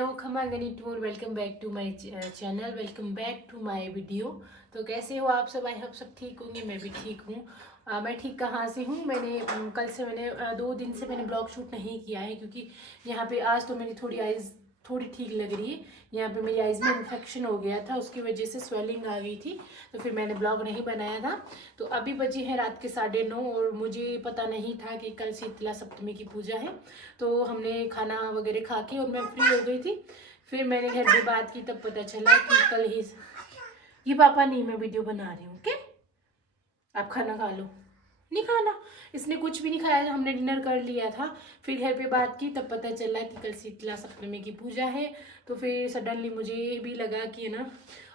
Hello खमा गनी tour, welcome back to my channel, welcome back to my video. तो कैसे हो आप सब? आई होप सब ठीक होंगे। मैं भी ठीक हूँ। मैं ठीक कहाँ से हूँ? मैंने कल से मैंने 2 दिन से मैंने ब्लॉग शूट नहीं किया है क्योंकि यहाँ पे आज तो मेरी थोड़ी आइज़ थोड़ी ठीक लग रही है। यहाँ पे मेरी आइज़ में इन्फेक्शन हो गया था, उसकी वजह से स्वेलिंग आ गई थी, तो फिर मैंने ब्लॉग नहीं बनाया था। तो अभी बजे हैं रात के 9:30 और मुझे पता नहीं था कि कल शीतला सप्तमी की पूजा है। तो हमने खाना वगैरह खा के और मैं फ्री हो गई थी। फिर मैंने घर में बात की, तब पता चला कि कल ही ये पापा नहीं, मैं वीडियो बना रही हूँ। ओके, आप खाना खा लो। नहीं खाना, इसने कुछ भी नहीं खाया, हमने डिनर कर लिया था। फिर घर पे बात की, तब पता चला कि कल शीतला सप्तमी की पूजा है। तो फिर सडनली मुझे भी लगा कि ना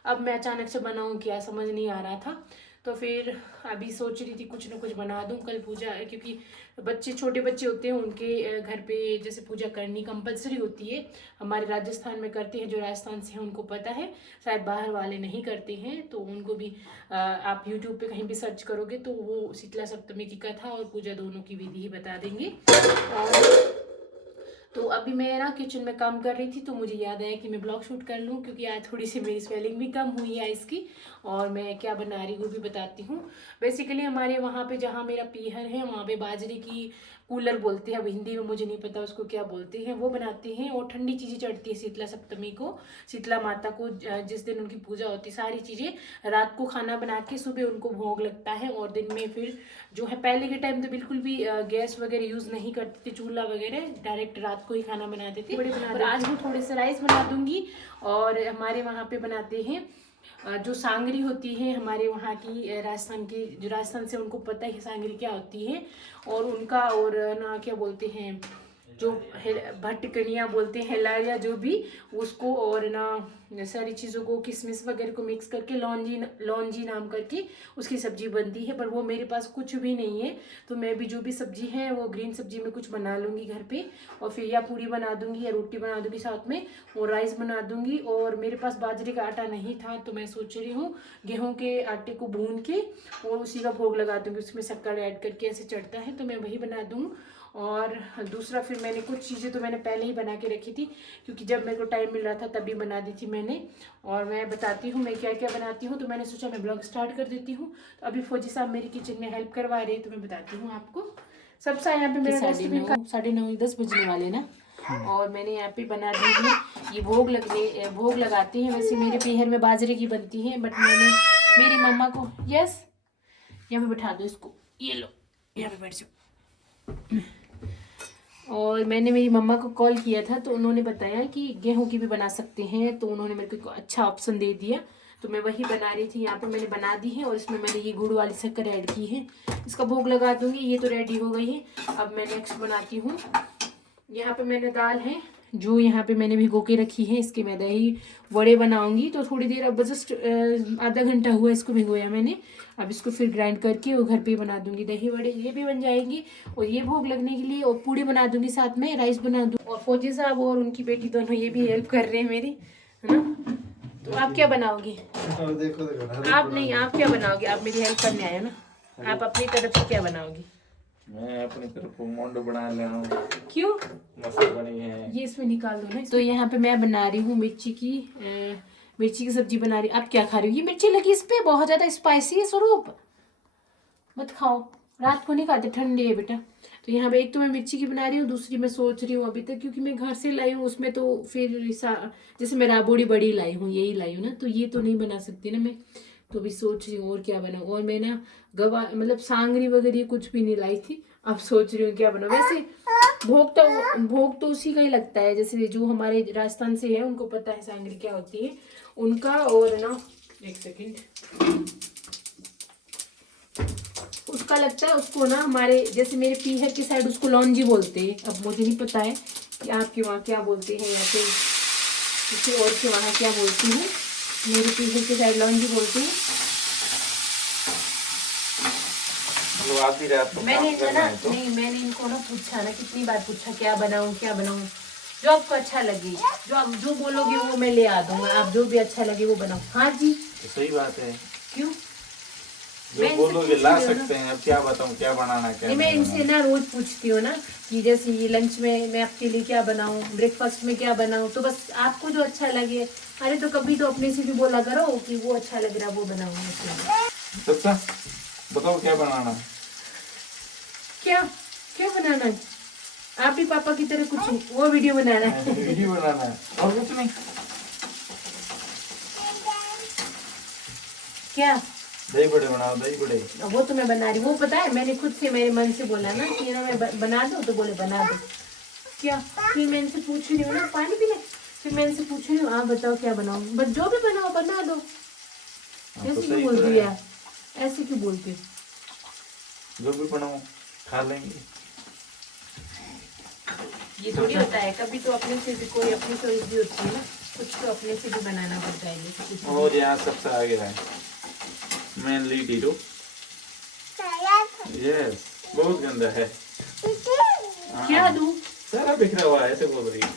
अब मैं अचानक से बनाऊँ क्या, समझ नहीं आ रहा था। तो फिर अभी सोच रही थी कुछ ना कुछ बना दूँ, कल पूजा है क्योंकि बच्चे छोटे बच्चे होते हैं, उनके घर पे जैसे पूजा करनी कंपलसरी होती है। हमारे राजस्थान में करते हैं, जो राजस्थान से हैं उनको पता है, शायद बाहर वाले नहीं करते हैं। तो उनको भी आप यूट्यूब पे कहीं भी सर्च करोगे तो वो शीतला सप्तमी की कथा और पूजा दोनों की विधि ही बता देंगे। और तो अभी मैं ना किचन में काम कर रही थी, तो मुझे याद आया कि मैं ब्लॉग शूट कर लूँ क्योंकि आज थोड़ी सी मेरी स्वेलिंग भी कम हुई है इसकी। और मैं क्या बना रही हूँ भी बताती हूँ। बेसिकली हमारे वहाँ पे जहाँ मेरा पीहर है वहाँ पे बाजरे की कूलर बोलते हैं, अब हिंदी में मुझे नहीं पता उसको क्या बोलते हैं, वो बनाते हैं और ठंडी चीज़ें चढ़ती है शीतला सप्तमी को, शीतला माता को। जिस दिन उनकी पूजा होती है, सारी चीज़ें रात को खाना बना के सुबह उनको भोग लगता है। और दिन में फिर जो है, पहले के टाइम तो बिल्कुल भी गैस वगैरह यूज़ नहीं करते थे, चूल्हा वगैरह, डायरेक्ट रात को ही खाना बनाते थे। और आज मैं थोड़े से राइस बना दूंगी। और हमारे वहाँ पे बनाते हैं जो सांगरी होती है हमारे वहाँ की, राजस्थान की, जो राजस्थान से उनको पता है सांगरी क्या होती है। और उनका और ना क्या बोलते हैं, जो भटकनिया बोलते हैं, हेलारिया जो भी, उसको और ना सारी चीज़ों को, किशमिश वगैरह को मिक्स करके लौंजी लौंजी नाम करके उसकी सब्जी बनती है। पर वो मेरे पास कुछ भी नहीं है, तो मैं भी जो भी सब्जी है वो ग्रीन सब्जी में कुछ बना लूँगी घर पे। और फिर या पूरी बना दूँगी या रोटी बना दूँगी साथ में, और राइस बना दूँगी। और मेरे पास बाजरे का आटा नहीं था, तो मैं सोच रही हूँ गेहूँ के आटे को भून के और उसी का भोग लगा दूँगी, उसमें शक्कर ऐड करके ऐसे चढ़ता है, तो मैं वही बना दूँ। और दूसरा फिर मैंने कुछ चीज़ें तो मैंने पहले ही बना के रखी थी क्योंकि जब मेरे को टाइम मिल रहा था तभी बना दी थी मैंने। और मैं बताती हूँ मैं क्या क्या बनाती हूँ, तो मैंने सोचा मैं ब्लॉग स्टार्ट कर देती हूँ। तो अभी फौजी साहब मेरी किचन में हेल्प करवा रहे हैं, तो मैं बताती हूँ आपको। सब सा यहाँ पे मेरा डस्टबिन का 9:30 10 बजने वाले ना। और मैंने यहाँ पे बना दी है, ये भोग लगाती हैं। वैसे मेरे पीहर में बाजरे की बनती है, बट मैंने मेरी मम्मा को, यस यहाँ पे बैठा दो इसको, ये लो यहाँ पे बैठ जाओ। और मैंने मेरी मम्मा को कॉल किया था, तो उन्होंने बताया कि गेहूं की भी बना सकते हैं, तो उन्होंने मेरे को अच्छा ऑप्शन दे दिया। तो मैं वही बना रही थी। यहाँ पे मैंने बना दी है और इसमें मैंने ये गुड़ वाली शक्कर ऐड की है, इसका भोग लगा दूंगी। ये तो रेडी हो गई है। अब मैं नेक्स्ट बनाती हूँ। यहाँ पे मैंने दाल है जो यहाँ पे मैंने भिगो के रखी है, इसके मैं दही वड़े बनाऊंगी। तो थोड़ी देर, अब जस्ट आधा घंटा हुआ इसको भिगोया मैंने। अब इसको फिर ग्राइंड करके और घर पे ही बना दूंगी दही वड़े, ये भी बन जाएंगी। और ये भोग लगने के लिए, और पूड़ी बना दूंगी साथ में, राइस बना दूँ। और फौजी साहब और उनकी बेटी दोनों ये भी हेल्प कर रहे हैं मेरी, है ना। तो आप क्या बनाओगे? आप नहीं, आप क्या बनाओगे? आप मेरी हेल्प करने आए हो ना, आप अपनी तरफ से क्या बनाओगे? मैं अपनी तरफ मोंडो बना ले रहा हूँ। क्यों? मस्त बनी है, ये इसमें निकाल दो ना। तो यहाँ पे मैं बना रही हूँ मिर्ची की सब्जी बना रही। आप क्या खा रही हो? ये मिर्ची लगी इस पे, बहुत ज्यादा स्पाइसी है। स्वरूप मत खाओ, रात को नहीं खाते, ठंडी है बेटा। तो यहाँ पे एक तो मैं मिर्ची की बना रही हूँ, दूसरी मैं सोच रही हूँ अभी तक, क्योंकि मैं घर से लाई हूँ उसमें तो फिर जैसे मैं राबोड़ी बड़ी लाई हूँ, यही लाई हूँ ना, तो ये तो नहीं बना सकती ना मैं। तो भी सोच रही हूँ और क्या बनाऊँ। और मैं ना मतलब सांगरी वगैरह कुछ भी नहीं लाई थी, अब सोच रही हूँ क्या बनाऊँ। वैसे भोग तो उसी का ही लगता है, जैसे जो हमारे राजस्थान से है उनको पता है सांगरी क्या होती है उनका। और ना एक सेकेंड, उसका लगता है उसको ना, हमारे जैसे मेरे पीहर की साइड उसको लौंजी बोलते हैं। अब मुझे नहीं पता है कि आपके वहाँ क्या बोलते हैं, या फिर किसी और के वहाँ क्या बोलती हैं। मेरे पीहर की साइड लौंजी बोलते हैं। मैंने इनको ना पूछा ना, कितनी बार पूछा क्या बनाऊं क्या बनाऊं, जो आपको अच्छा लगे, जो आप जो बोलोगे वो मैं ले आ दूंगा, आप जो भी अच्छा लगे वो बनाओ। हाँ जी, तो सही बात है। क्यों? जो मैं इनसे बोलोगे पूछ ला रही हूँ ना। सकते हैं। अब क्या बताऊं क्या बनाना क्या नहीं, मैं नहीं इनसे बनाना। ना रोज पूछती हूँ ना कि जैसे ये लंच में मैं आपके लिए क्या बनाऊं, ब्रेकफास्ट में क्या बनाऊं, तो बस आपको जो अच्छा लगे। अरे तो कभी तो अपने से भी बोला करो कि वो अच्छा लग रहा है वो बनाऊंगी। अच्छा बताओ क्या बनाना है? क्या क्या बनाना है? आप भी पापा की तरह कुछ वो वीडियो बनाना है। वीडियो बनाना है और कुछ नहीं। क्या? दही बड़े बनाओ दही बड़े। वो तो मैं बना रही हूँ, वो पता है मैंने खुद से मेरे मन से बोला ना कि ना मैं बना दूँ, तो बोले बना दो। क्या? फिर मैं इनसे पूछ रही हूँ ना पानी पीने, फिर मैं इनसे पूछ रही हूँ हाँ बताओ क्या बनाऊँ, बस जो भी बनाओ बना दो। हाँ, तो ऐसे क्यों सही तो बोलती है। है यार, ऐसे क्यों बोलती है? जो भी बनाओ खा लेंगे। ये थोड़ी होता है, कभी तो अपने से भी कोई अपनी चॉइस भी होती है ना, कुछ तो अपने से भी बनाना पड़ता है जैसे कुछ भी। और यहाँ सबसे आगे है मेन लीड हीरो। यस बहुत गंदा है। क्या दूँ? सारा बिखरा हुआ है ऐसे बोल रही है।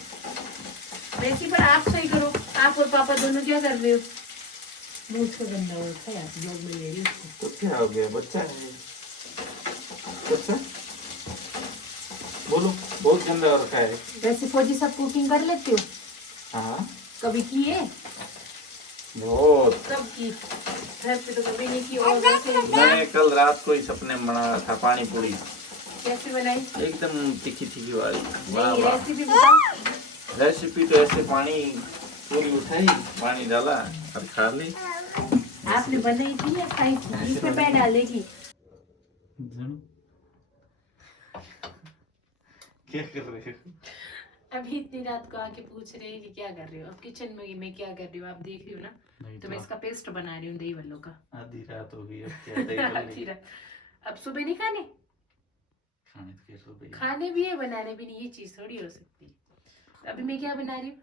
वैसे पर आप सही करो, आप और पापा दोनों क्या कर रहे हो? बहुत का गंदा होता है यार, ब्लॉग में ले रही हूँ उसको। तो क्या हो गया बच्चा है बच्चा बोलो बहुत गंदा हो रखा है। वैसे फौजी सब कुकिंग कर लेते हो? हाँ कभी की है? बहुत। कब की? घर पे तो कभी नहीं की। और वैसे मैं कल रात को ही सपने में बना रहा था पानी पूरी कैसे बनाई? एकदम तीखी तीखी वाली। वाह नहीं, वाह। रेसिपी बताओ। रेसिपी तो ऐसे पानी पूरी उठाई पानी डाला और खा ली। आपने बनाई थी या खाई थी? इसमें मैं डालेगी। क्या कर रहे हो? अभी इतनी रात को आके पूछ रहे हैं कि क्या कर रहे हो, अब किचन में मैं क्या कर रही हूँ आप देख रही हो ना। नहीं तो मैं इसका पेस्ट बना रही हूँ दही वल्लों का। आधी रात हो गई अब क्या दही बल्ले आधी रात। अब सुबह नहीं खाने? खाने तो कैसे हो गई? खाने भी है बनाने भी नहीं, ये चीज थोड़ी हो सकती है। तो अभी मैं क्या बना रही हूँ?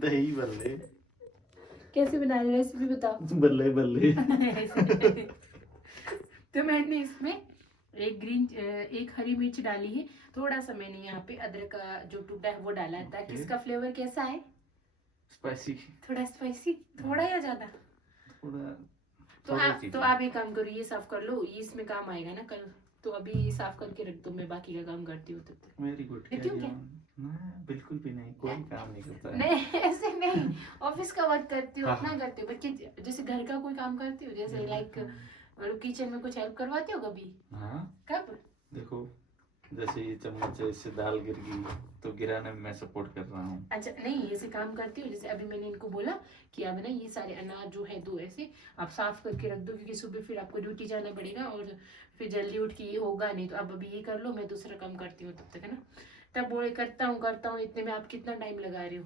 दही बल्ले कैसे बना रही हूँ, रेसिपी बताओ। बल्ले बल्ले। तो मैंने इसमें एक हरी मिर्च डाली है, थोड़ा सा मैंने यहाँ पे अदरक का जो टुकड़ा है वो डाला है, ताकि इसका फ्लेवर कैसा है, स्पाइसी थोड़ा स्पाइसी, थोड़ा या ज्यादा। थोड़ा तो आप एक काम करो, ये साफ कर लो, ये इसमें काम आएगा ना कल। तो अभी ये साफ करके रख दो, मैं बाकी का काम करती हूँ तब तक। Very good. रखती हूँ क्या? बिल्कुल भी नहीं कोई काम नहीं करता है। नहीं ऐसे नहीं, ऑफिस का वर्क करती हो हाँ, अपना करती हो, बच्चे जैसे घर का कोई काम करती हो, जैसे लाइक किचन में कुछ हेल्प करवाते हो कभी? हाँ कब? देखो जैसे ये चम्मच है इससे दाल गिर गई तो गिराने में मैं सपोर्ट कर रहा हूँ। अच्छा नहीं, ऐसे काम करती हो, जैसे अभी मैंने इनको बोला कि अब ना ये सारे अनाज जो है दो ऐसे आप साफ करके रख दो, क्योंकि सुबह फिर आपको ड्यूटी जाना पड़ेगा और फिर जल्दी उठ के ये होगा नहीं, तो अब अभी ये कर लो, मैं दूसरा काम करती हूँ तब तक, है ना। तब बोले करता हूँ इतने में आप कितना टाइम लगा रहे हो?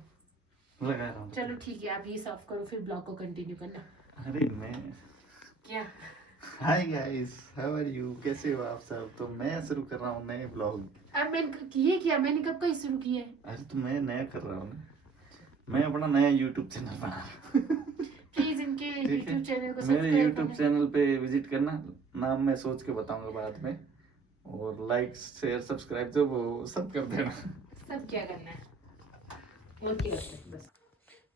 लगा रहा हूँ। चलो ठीक है, आप ये साफ करो फिर ब्लॉग को कंटिन्यू करना। अरे मैं क्या? Hi guys how are you कैसे हो आप सब। तो मैं शुरू कर रहा हूँ नए ब्लॉग। अब मैंने किए क्या, मैंने कब का शुरू किया है? अरे तो मैं नया कर रहा हूँ ना, मैं अपना नया यूट्यूब चैनल बना रहा हूँ। प्लीज इनके ठीक है यूट्यूब चैनल को मेरे सब्सक्राइब यूट्यूब करना। चैनल पे विजिट करना, नाम मैं सोच के बताऊंगा बाद में, और लाइक शेयर सब्सक्राइब जो वो सब कर देना। सब क्या करना है और क्या करना है बस।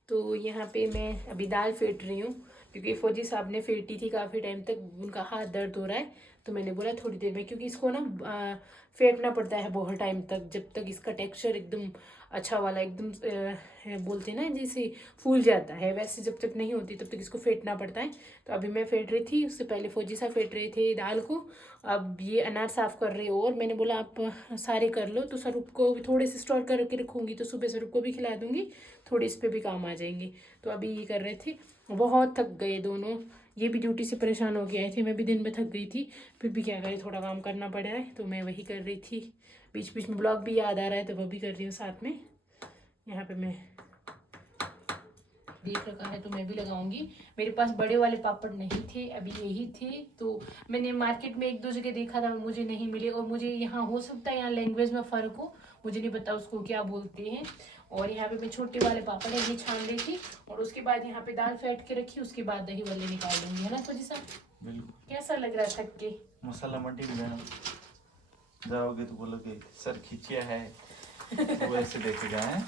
तो यहाँ पे मैं अभी दाल फेंट रही हूँ, क्योंकि फौजी साहब ने फेंटी थी काफ़ी टाइम तक, उनका हाथ दर्द हो रहा है, तो मैंने बोला थोड़ी देर में, क्योंकि इसको ना फेंटना पड़ता है बहुत टाइम तक, जब तक इसका टेक्सचर एकदम अच्छा वाला एकदम बोलते हैं ना जैसे फूल जाता है, वैसे जब तक नहीं होती तब तक इसको फेंटना पड़ता है। तो अभी मैं फेंट रही थी, उससे पहले फौजी साहब फेंट रहे थे दाल को। अब ये अनार साफ़ कर रहे हो, और मैंने बोला आप सारे कर लो, तो स्वरूप को भी थोड़े से स्टोर करके रखूँगी, तो सुबह स्वरूप को भी खिला दूँगी, थोड़े इस पर भी काम आ जाएंगे। तो अभी ये कर रहे थे, बहुत थक गए दोनों, ये भी ड्यूटी से परेशान हो गए थे, मैं भी दिन में थक गई थी, फिर भी क्या करें थोड़ा काम करना पड़ रहा है, तो मैं वही कर रही थी। बीच बीच में ब्लॉग भी याद आ रहा है, तो वो भी कर रही हूँ साथ में। यहाँ पे मैं देख रखा है तो मैं भी लगाऊंगी। मेरे पास बड़े वाले पापड़ नहीं थे, अभी यही थे, तो मैंने मार्केट में एक दो जगह देखा था, मुझे नहीं मिले, और मुझे यहाँ हो सकता है यहाँ लैंग्वेज में फ़र्क हो, मुझे नहीं पता उसको क्या बोलते हैं। और यहाँ पे मैं छोटे वाले पापड़ है ये छान रही थी, और उसके बाद यहाँ पे दाल फेंट के रखी, उसके बाद दही वाले निकाल दूंगी, है ना फौजी साहब? बिल्कुल। कैसा लग रहा है थक के? मसाला मंडी में जाओगे तो बोलोगे सर खिंचिया है, तो वैसे देखेगा है।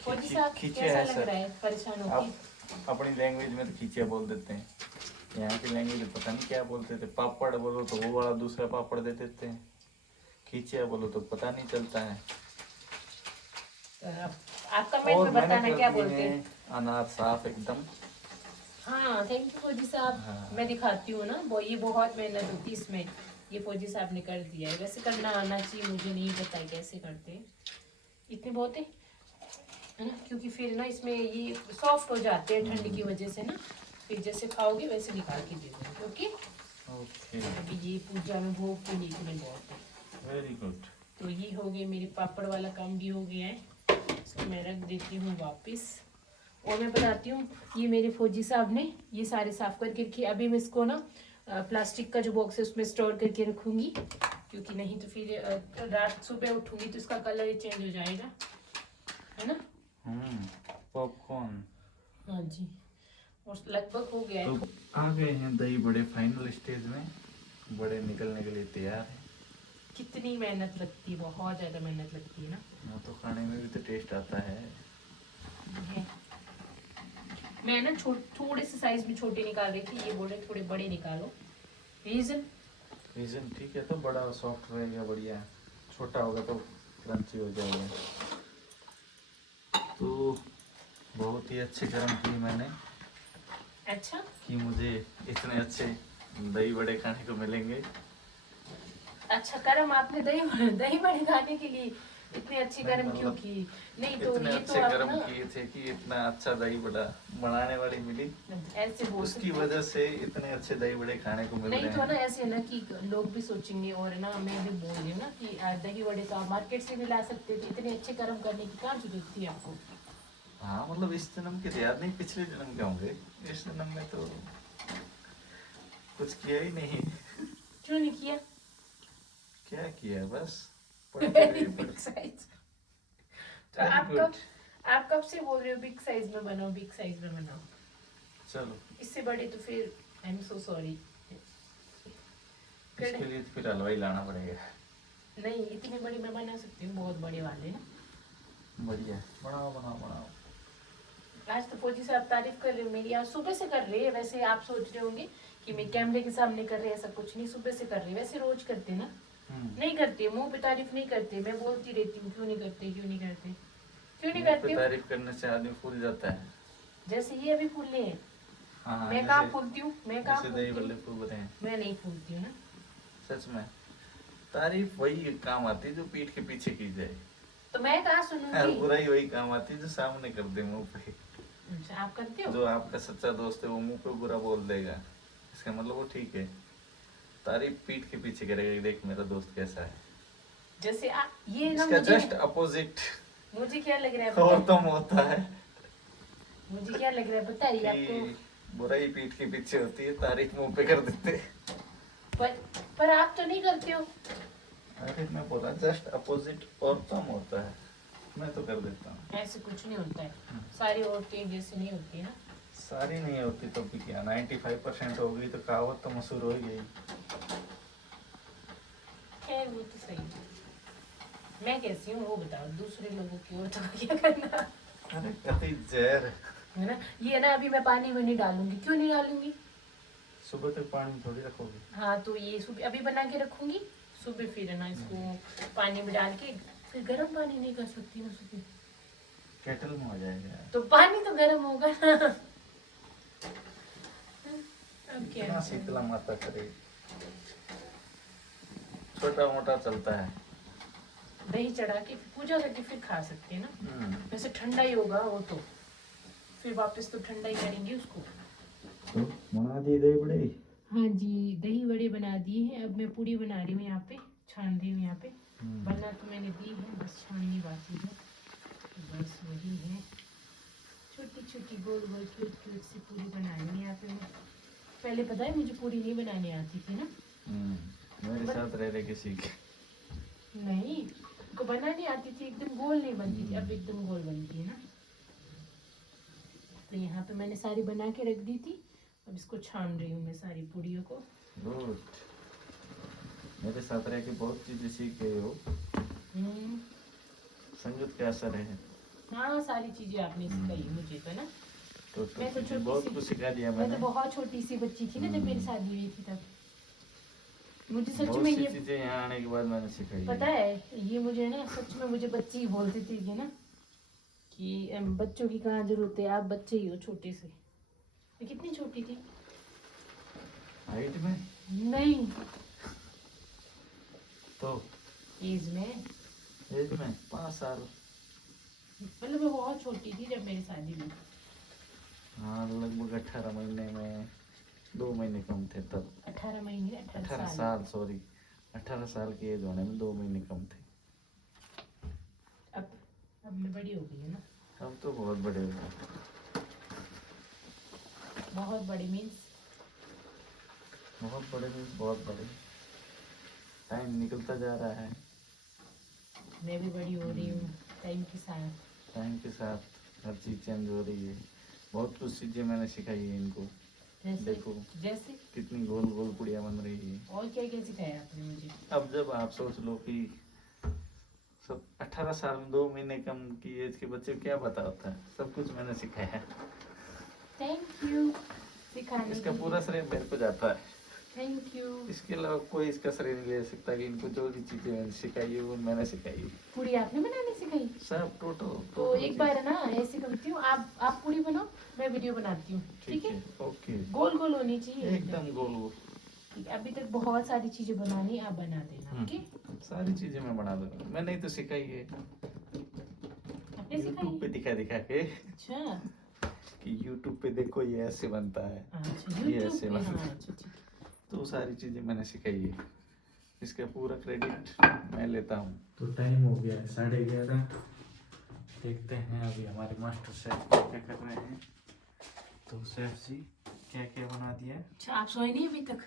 फौजी साहब खिंचिया कैसा है लग सर। रहा है परेशान आप होके? अपनी लैंग्वेज में तो खिंचिया बोल देते हैं। यहाँ की लैंग्वेज पता नहीं क्या बोलते थे, पापड़ बोलो तो वो वाला दूसरा पापड़ दे देते हैं, खींचिया बोलो तो पता नहीं चलता है। आप कमेंट और में मैंने बताना कर क्या दिए बोलते हैं। हैं अनार साफ एकदम। हाँ थैंक यू फौजी साहब। हाँ। मैं दिखाती हूँ ना, ये बहुत मेहनत होती है इसमें। ये फौजी साहब ने कर दिया है, वैसे करना आना चाहिए, मुझे नहीं पता है कैसे करते हैं। इतने बहुत है ना, क्योंकि फिर ना इसमें ये सॉफ्ट हो जाते हैं ठंड की वजह से ना, फिर जैसे खाओगे वैसे निकाल के दे देंगे। ओके ओके, अभी ये पूजा में भोग के लिए इतने बहुत है। Very good. तो ये हो गए, मेरे पापड़ वाला काम भी हो गया है, इसको मैं रख देती हूँ वापस। और मैं बताती हूँ, ये मेरे फौजी साहब ने ये सारे साफ करके रखे। अभी मैं इसको ना प्लास्टिक का जो बॉक्स है उसमें स्टोर करके रखूंगी, क्योंकि नहीं तो फिर रात सुबह उठूंगी तो इसका कलर ही चेंज हो जाएगा, है ना। पॉपकॉर्न हाँ जी, और लगभग हो गया है। तो आ गए हैं दही बड़े फाइनल स्टेज में, बड़े निकलने के लिए तैयार है। कितनी मेहनत लगती है, बहुत ज्यादा मेहनत लगती है ना। वो तो खाने में भी तो टेस्ट आता है। है। मैं ना थोड़े से साइज में छोटे निकाल रही थी, ये बोल रहे थोड़े बड़े निकालो। रीजन ठीक है, तो बड़ा सॉफ्ट रहेगा, बढ़िया। छोटा होगा तो क्रंची हो जाएगा। तो बहुत ही अच्छे गर्म किए मैंने, अच्छा कि मुझे इतने अच्छे दही बड़े खाने को मिलेंगे। अच्छा कर्म आपने दही बड़े खाने के लिए इतने अच्छे नहीं, कर्म क्यों मतलब किए। नहीं तो इतने ये तो अच्छे आप कर्म ना किए थे कि इतना अच्छा दही बड़ा बनाने वाली मिली, ऐसे बोल उसकी सकते हैं। वजह से इतने अच्छे दही बड़े खाने को मिल नहीं रहे तो ना हैं। ऐसे ना कि लोग भी सोचेंगे, और ना मैं भी बोल रही हूँ ना कि दही बड़े तो आप मार्केट से भी ला सकते थे, इतने अच्छे कर्म करने की क्या जरूरत थी आपको। हाँ, मतलब इस जन्म के याद नहीं, पिछले जन्म के होंगे। इस जन्म में तो कुछ किया ही नहीं। क्यों नहीं किया। क्या किया, बस पढ़ते वेरी रहे, बिग साइज। तो वेरी गुड। आप कब से बोल रहे हो बिग साइज में बनाओ, बिग साइज में बनाओ। चलो, इससे बड़े तो फिर आई एम सो सॉरी। इसके लिए तो फिर हलवाई लाना पड़ेगा। नहीं इतने बड़े मैं बना सकती हूँ, बहुत बड़े वाले ना। बढ़िया, बनाओ बनाओ बनाओ। आज तो फौजी साहब तारीफ कर रहे हो मेरी, आज सुबह से कर रहे हैं। वैसे आप सोच रहे होंगे कि मैं कैमरे के सामने कर रहे हैं, ऐसा कुछ नहीं, सुबह से कर रहे हैं। वैसे रोज करते ना, नहीं करते, मुंह पे तारीफ नहीं करते। मैं बोलती रहती हूँ क्यों नहीं करते, क्यों नहीं करते, क्यों नहीं मुंह पे करते हो। तारीफ करने से आदमी फूल जाता है। जैसे ये अभी फूले हैं, हाँ, मैं कहाँ फूलती हूँ, मैं कहाँ जैसे दही फूलती बल्ले हूँ, फूल रहे हैं। मैं नहीं फूलती हूँ ना। सच में तारीफ वही काम आती है जो पीठ के पीछे की जाए, तो मैं कहाँ और सुनूंगी। बुराई वही काम आती है जो सामने कर दे मुंह पे। अच्छा आप करते हो। जो आपका सच्चा दोस्त है वो मुंह पे बुरा बोल देगा, इसका मतलब वो ठीक है। तारीफ पीठ के पीछे करेगा कि देख मेरा दोस्त कैसा है। जैसे ये ना इसका मुझे जस्ट अपोजिट मुझे क्या लग रहा है और पता तुम होता है मुझे क्या लग रहा है पता है आपको। कि बुराई पीठ के पीछे होती है, तारीफ मुंह पे कर देते हैं। पर आप तो नहीं करते हो। अरे मैं बोला जस्ट अपोजिट और कम होता है, मैं तो कर देता हूँ। ऐसे कुछ नहीं होता है, सारी औरतें जैसे नहीं होती है ना। सारी नहीं होती तो भी क्या, 95% हो गई तो कहावत तो मशहूर हो ही गई। खैर वो तो सही है। मैं कैसी हूँ वो बताओ, दूसरे लोगों की औरतों को क्या करना, अरे कति जहर। है ना। ये ना अभी मैं पानी में नहीं डालूंगी, क्यों नहीं डालूंगी। सुबह तक पानी थोड़ी रखोगे। हाँ तो ये सुबह अभी बना के रखूंगी, सुबह फिर है ना इसको पानी में डाल के, फिर गर्म पानी नहीं कर सकती ना सुबह, केटल में हो जाएगा। तो पानी तो गर्म होगा ना। अब क्या इतना शीतला माता करे, छोटा मोटा चलता है। दही चढ़ा के पूजा करके फिर खा सकते हैं ना। वैसे ठंडा ही होगा वो तो, फिर वापस तो ठंडा ही करेंगे उसको। तो बना दिए दही बड़े। हाँ जी दही बड़े बना दिए हैं, अब मैं पूरी बना रही हूँ यहाँ पे, छान रही हूँ यहाँ पे। बनना तो मैंने दी है, बस छाननी बाकी है। बस वही है, छोटी छोटी गोल गोल क्यूट क्यूट सी पूरी बनानी है यहाँ पे। मैं पहले पता है मुझे पूरी नहीं बनाने आती थी ना। मेरे साथ रह रहे किसी के नहीं को बनानी आती थी, एकदम गोल नहीं बनती थी, अब एकदम गोल बनती है ना। तो यहाँ पे मैंने सारी बना के रख दी थी, अब इसको छान रही हूँ मैं सारी पूड़ियों को। गुड, मेरे साथ रह के बहुत चीजें सीख गए हो। संगीत का असर है। हाँ सारी चीजें आपने सिखाई मुझे तो ना। तो मैं तो छोटी बहुत सी- कुछ सिखा दिया मैं मैंने। तो बहुत छोटी सी बच्ची थी ना जब मेरी शादी हुई थी तब। मुझे सच बहुत में सी ये चीजें यहाँ आने के बाद मैंने सिखाई पता है, ये मुझे ना सच में मुझे बच्ची ही बोलती थी कि ना कि बच्चों की कहाँ जरूरत है, आप बच्चे ही हो छोटे से। मैं कितनी छोटी थी? हाइट में नहीं, तो एज में। एज में 5 साल। मतलब मैं बहुत छोटी थी जब मेरी शादी हुई। हाँ लगभग 18 महीने में 2 महीने कम थे तब। 18 महीने, 18 18 साल। साल सॉरी, 18 साल की एज होने में 2 महीने कम थे। अब मैं बड़ी हो गई है ना। अब तो बहुत बड़े हो गए। बहुत बड़ी मीन्स बहुत बड़े मीन्स बहुत बड़े। टाइम निकलता जा रहा है। मैं भी बड़ी हो रही हूँ टाइम के साथ। टाइम के साथ हर चीज़ चेंज हो रही है। बहुत कुछ चीज़ें मैंने सिखाई है इनको। जैसे देखो जैसे कितनी गोल गोल पुड़िया बन रही है। और क्या क्या सिखाया आपने मुझे? अब जब आप सोच लो कि सब 18 साल में 2 महीने कम की एज के बच्चे को क्या पता होता है, सब कुछ मैंने सिखाया है। थैंक यू सिखाने इसका के पूरा लिए। श्रेय मेरे को जाता है। Thank you. इसके अलावा कोई इसका श्रेय नहीं ले सकता कि इनको जो भी चीजें मैंने सिखाई है वो मैंने सिखाई है। पूरी आपने बनानी सिखाई? सब टोटल तो एक बार ना ऐसे करती हूँ, आप पूरी बनाओ, मैं वीडियो बनाती हूँ, ठीक है? ओके। गोल गोल होनी चाहिए एकदम गोल गोल। ठीक है, अभी तक बहुत सारी चीजें बनानी है, आप बना देना, ओके? सारी चीजें मैं बना दूंगा, मैंने ही तो सिखाई है आपने सिखाई? यूट्यूब पे दिखा दिखा के अच्छा कि यूट्यूब पे देखो ये ऐसे बनता है, अच्छा, ये यूट्यूब ऐसे पे, बनता हाँ है। अच्छा ठीक है। तो सारी चीजें मैंने सिखाई है, इसका पूरा क्रेडिट मैं लेता हूँ। तो टाइम हो गया है 11:30। देखते हैं अभी हमारे मास्टर शेफ क्या क्या कर रहे हैं। तो शेफ जी क्या क्या बना दिया है? अच्छा, आप सोए नहीं अभी तक?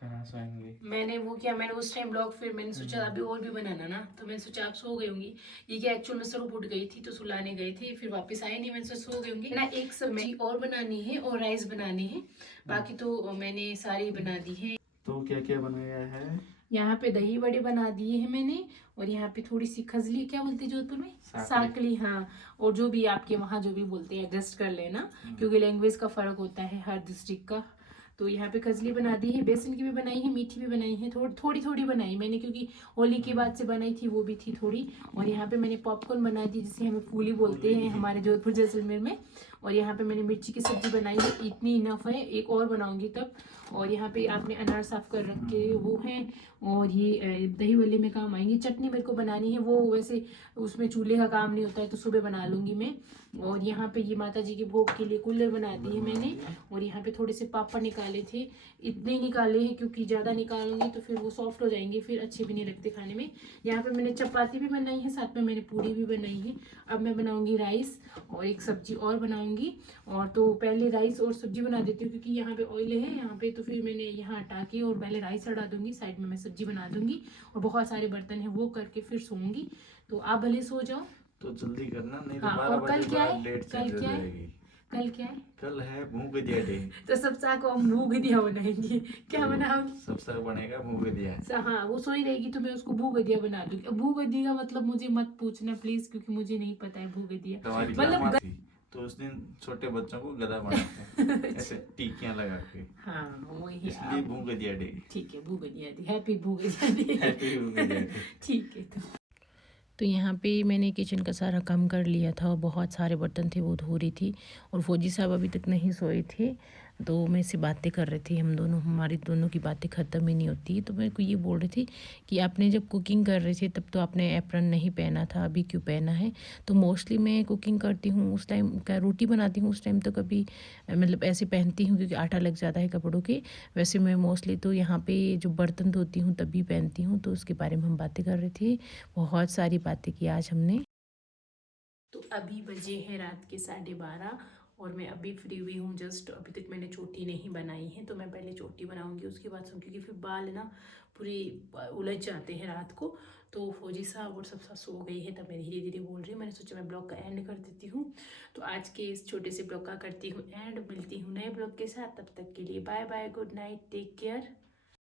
खाना सोएंगे। मैंने वो किया, मैंने उस टाइम ब्लॉग, फिर मैंने सोचा अभी और भी बनाना ना, तो मैंने सोचा आप सो गई होंगी। ये क्या एक्चुअल में स्वरूप उठ गई थी तो सुलाने गई थी, फिर वापस आई नहीं, मैंने सोचा सो गई होंगी ना। एक सब्जी और बनानी है और राइस बनानी है, बाकी तो मैंने सारी बना दी है। तो क्या क्या बनाया है? यहाँ पे दही बड़े बना दिए हैं मैंने, और यहाँ पे थोड़ी सी खजली, क्या बोलते हैं जोधपुर में, साकली, हाँ। और जो भी आपके वहाँ जो भी बोलते हैं एडजस्ट कर लेना, क्योंकि लैंग्वेज का फर्क होता है हर डिस्ट्रिक्ट का। तो यहाँ पे खजली बना दी है, बेसन की भी बनाई है, मीठी भी बनाई है, थोड़ी थोड़ी बनाई मैंने, क्योंकि होली के बाद से बनाई थी वो भी थी थोड़ी। और यहाँ पे मैंने पॉपकॉर्न बना दी, जिसे हमें फूली बोलते हैं हमारे जोधपुर जैसलमेर में। और यहाँ पे मैंने मिर्ची की सब्जी बनाई है, इतनी इनफ है, एक और बनाऊंगी तब। और यहाँ पे आपने अनार साफ कर रख के वो है, और ये दही वल्ले में काम आएंगे। चटनी मेरे को बनानी है, वो वैसे उसमें चूल्हे का काम नहीं होता है, तो सुबह बना लूंगी मैं। और यहाँ पे ये माता जी के भोग के लिए कुल्हड़ बना दी है मैंने। और यहाँ पे थोड़े से पापड़ निकाले थे, इतने ही निकाले हैं क्योंकि ज़्यादा निकालूंगी तो फिर वो सॉफ्ट हो जाएंगे, फिर अच्छे भी नहीं लगते खाने में। यहाँ पे मैंने चपाती भी बनाई है, साथ में मैंने पूरी भी बनाई है। अब मैं बनाऊंगी राइस और एक सब्जी और बनाऊंगी। और तो पहले राइस और सब्जी बना देती हूँ, क्योंकि यहाँ पे ऑयल है यहाँ पे, तो फिर मैंने यहाँ हटा के और पहले राइस चढ़ा दूंगी, साइड में मैं सब्जी बना दूंगी। और बहुत सारे बर्तन है वो करके फिर सोऊंगी। तो आप भले सो जाओ। तो जल्दी करना, नहीं तो हाँ, 12 और कल बजे क्या बाद है? डेट कल चेंज हो क्या है? जाएगी। कल क्या है? कल है भूख दिया डे। तो सबसा को हम भूख दिया बनाएंगे। क्या बनाओगी? सबसा बनेगा भूख दिया। हाँ, वो सोई रहेगी तो मैं उसको भूगदिया बना दूंगी। अब भूगदिया का मतलब मुझे मत पूछना प्लीज, क्योंकि मुझे नहीं पता है भूगदिया तुम्हारी मतलब। लामा थी तो उस दिन छोटे बच्चों को गधा बनाते हैं ऐसे टिकियां लगा के। हाँ वही, इसलिए भूख दिया डे। ठीक है, भूगदिया दी, हैप्पी भूगदिया दी। हैप्पी भूख दिया डे। ठीक है। तो यहाँ पे मैंने किचन का सारा काम कर लिया था, और बहुत सारे बर्तन थे वो धो रही थी। और फौजी साहब अभी तक नहीं सोए थे, तो मैं से बातें कर रही थी, हम दोनों, हमारी दोनों की बातें ख़त्म ही नहीं होती। तो मेरे को ये बोल रही थी कि आपने जब कुकिंग कर रहे थे तब तो आपने एप्रन नहीं पहना था, अभी क्यों पहना है? तो मोस्टली मैं कुकिंग करती हूँ उस टाइम, क्या रोटी बनाती हूँ उस टाइम तो कभी मतलब ऐसे पहनती हूँ, क्योंकि आटा लग जाता है कपड़ों के। वैसे मैं मोस्टली तो यहाँ पे जो बर्तन धोती हूँ तभी पहनती हूँ। तो उसके बारे में हम बातें कर रहे थे, बहुत सारी बातें की आज हमने। तो अभी बजे हैं रात के 12:30, और मैं अभी फ्री हुई हूँ जस्ट। अभी तक मैंने चोटी नहीं बनाई है, तो मैं पहले चोटी बनाऊंगी, उसके बाद सुन, क्योंकि फिर बाल ना पूरी उलझ जाते हैं रात को। तो फौजी साहब और सब सो गई है, तब मैं धीरे धीरे बोल रही हूँ। मैंने सोचा मैं ब्लॉग का एंड कर देती हूँ। तो आज के इस छोटे से ब्लॉग का करती हूँ एंड, मिलती हूँ नए ब्लॉग के साथ। तब तक के लिए bye bye, good night, take care.